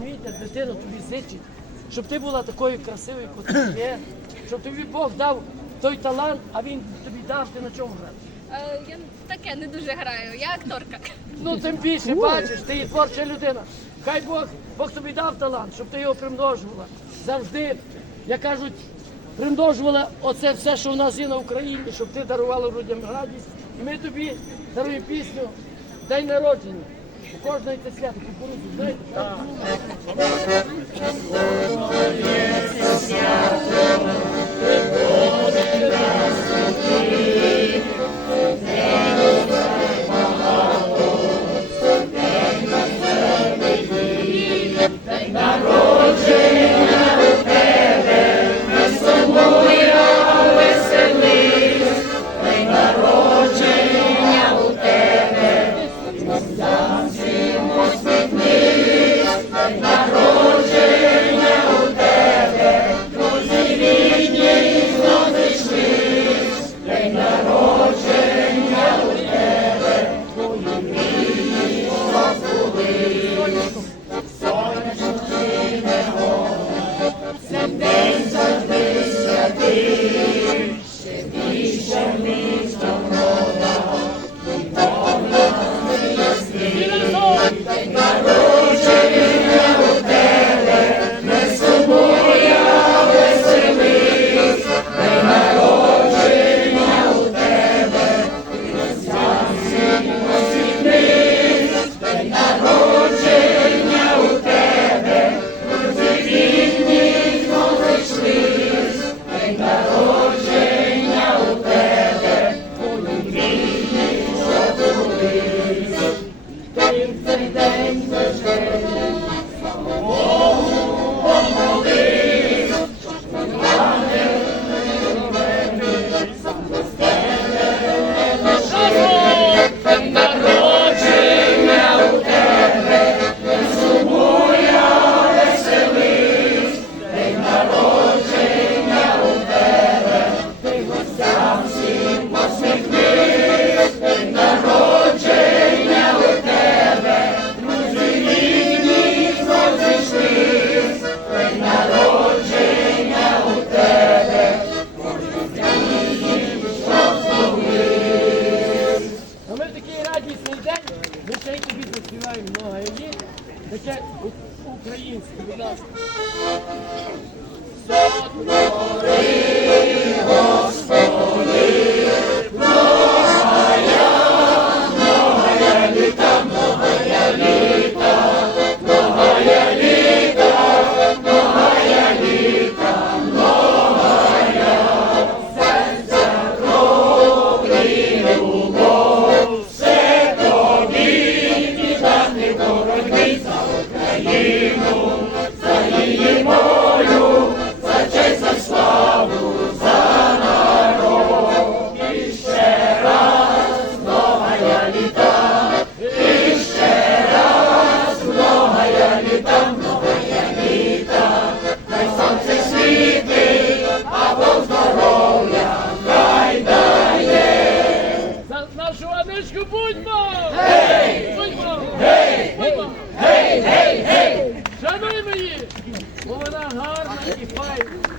розумієте, дитина тобі зичить, щоб ти була такою красивою, як ти є, щоб тобі Бог дав той талант, а він тобі дав, ти на чому грати. Е, Я таке не дуже граю, я акторка. Ну, тим більше, бачиш, ти є творча людина. Хай Бог, Бог тобі дав талант, щоб ти його примножувала. Завжди, як кажуть, примножувала оце все, що в нас є на Україні, щоб ти дарувала людям радість. І ми тобі даруємо пісню День народження. У кожної це свято кукурудзу, знаєте? Так. А заспіваємо много літ, таке українське, будь ласка. Нашу будьмо! Гей! Будьмо! Гей! Будьмо! Гей! Гей! Гей! Шануймо її! Бо вона гарна і файна.